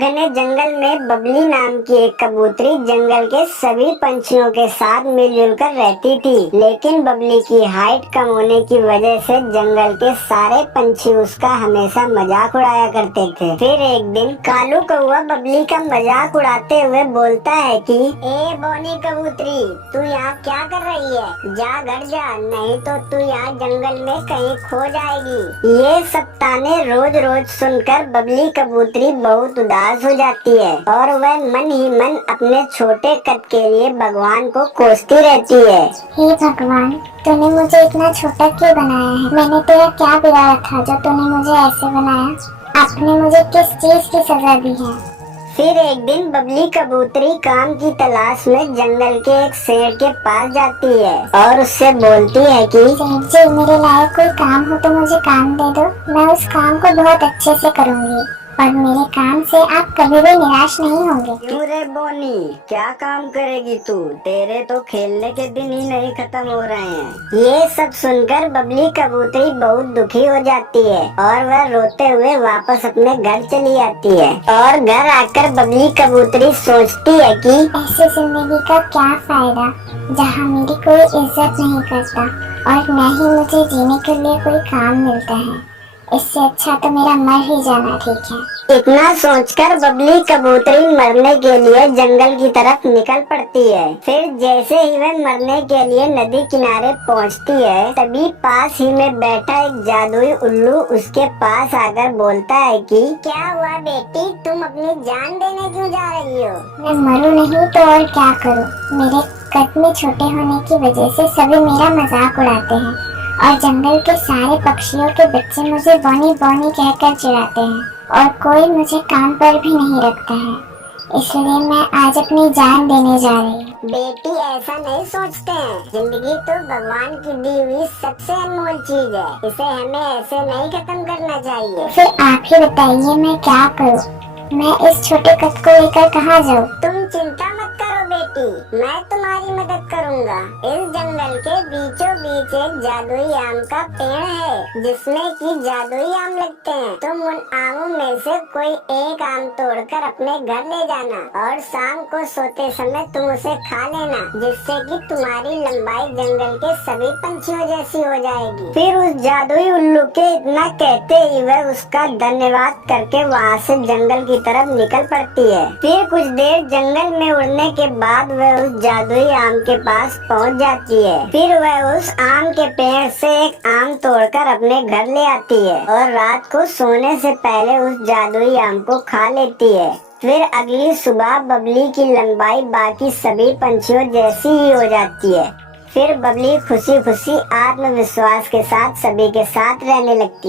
घने जंगल में बबली नाम की एक कबूतरी जंगल के सभी पंछियों के साथ मिलजुल कर रहती थी। लेकिन बबली की हाइट कम होने की वजह से जंगल के सारे पंछी उसका हमेशा मजाक उड़ाया करते थे। फिर एक दिन कालू कौवा बबली का मजाक उड़ाते हुए बोलता है कि ए बोनी कबूतरी, तू यहाँ क्या कर रही है? जा घर जा, नहीं तो तू यहाँ जंगल में कहीं खो जाएगी। ये सब ताने रोज रोज सुनकर बबली कबूतरी बहुत उदास हो जाती है और वह मन ही मन अपने छोटे कद के लिए भगवान को कोसती रहती है। हे भगवान, तूने मुझे इतना छोटा क्यों बनाया है? मैंने तेरा क्या बिगाड़ा था जो तूने मुझे ऐसे बनाया? आपने मुझे किस चीज की सजा दी है? फिर एक दिन बबली कबूतरी काम की तलाश में जंगल के एक शेर के पास जाती है और उससे बोलती है कि सेठ जी, मेरे लायक कोई काम हो तो मुझे काम दे दो। मैं उस काम को बहुत अच्छे से करूँगी और मेरे काम से आप कभी भी निराश नहीं होंगे। क्यों रे बोनी, क्या काम करेगी तू? तेरे तो खेलने के दिन ही नहीं खत्म हो रहे हैं। ये सब सुनकर बबली कबूतरी बहुत दुखी हो जाती है और वह रोते हुए वापस अपने घर चली आती है। और घर आकर बबली कबूतरी सोचती है कि ऐसी जिंदगी का क्या फायदा जहाँ मेरी कोई इज्जत नहीं करता और न ही मुझे जीने के लिए कोई काम मिलता है। इससे अच्छा तो मेरा मर ही जाना ठीक है। इतना सोचकर बबली कबूतरी मरने के लिए जंगल की तरफ निकल पड़ती है। फिर जैसे ही वह मरने के लिए नदी किनारे पहुंचती है, तभी पास ही में बैठा एक जादुई उल्लू उसके पास आकर बोलता है कि क्या हुआ बेटी, तुम अपनी जान देने क्यों जा रही हो? मैं मरूं नहीं तो और क्या करूं? मेरे कद में छोटे होने की वजह से सभी मेरा मजाक उड़ाते हैं और जंगल के सारे पक्षियों के बच्चे मुझे बोनी बोनी कहकर चिढ़ाते हैं और कोई मुझे काम पर भी नहीं रखता है। इसलिए मैं आज अपनी जान देने जा रही हूँ। बेटी, ऐसा नहीं सोचते हैं। जिंदगी तो भगवान की दी हुई सबसे अनमोल चीज है। इसे हमें ऐसे नहीं खत्म करना चाहिए। फिर आप ही बताइए मैं क्या करूँ? मैं इस छोटे कद को लेकर कहाँ जाऊँ? तुम चिंता मत करो बेटी, मैं तुम्हारी मदद करूंगा। इस जंगल के बीचों बीच एक जादुई आम का पेड़ है जिसमें कि जादुई आम लगते हैं। तुम उन आमों में से कोई एक आम तोड़कर अपने घर ले जाना और शाम को सोते समय तुम उसे खा लेना, जिससे कि तुम्हारी लंबाई जंगल के सभी पंछियों जैसी हो जाएगी। फिर उस जादुई उल्लू के इतना कहते ही वह उसका धन्यवाद करके वहाँ से जंगल की तरफ निकल पड़ती है। फिर कुछ देर जंगल में उड़ने के बाद वह उस जादुई आम के पास पहुंच जाती है। फिर वह उस आम के पेड़ से एक आम तोड़कर अपने घर ले आती है और रात को सोने से पहले उस जादुई आम को खा लेती है। फिर अगली सुबह बबली की लंबाई बाकी सभी पंछियों जैसी ही हो जाती है। फिर बबली खुशी खुशी आत्मविश्वास के साथ सभी के साथ रहने लगती है।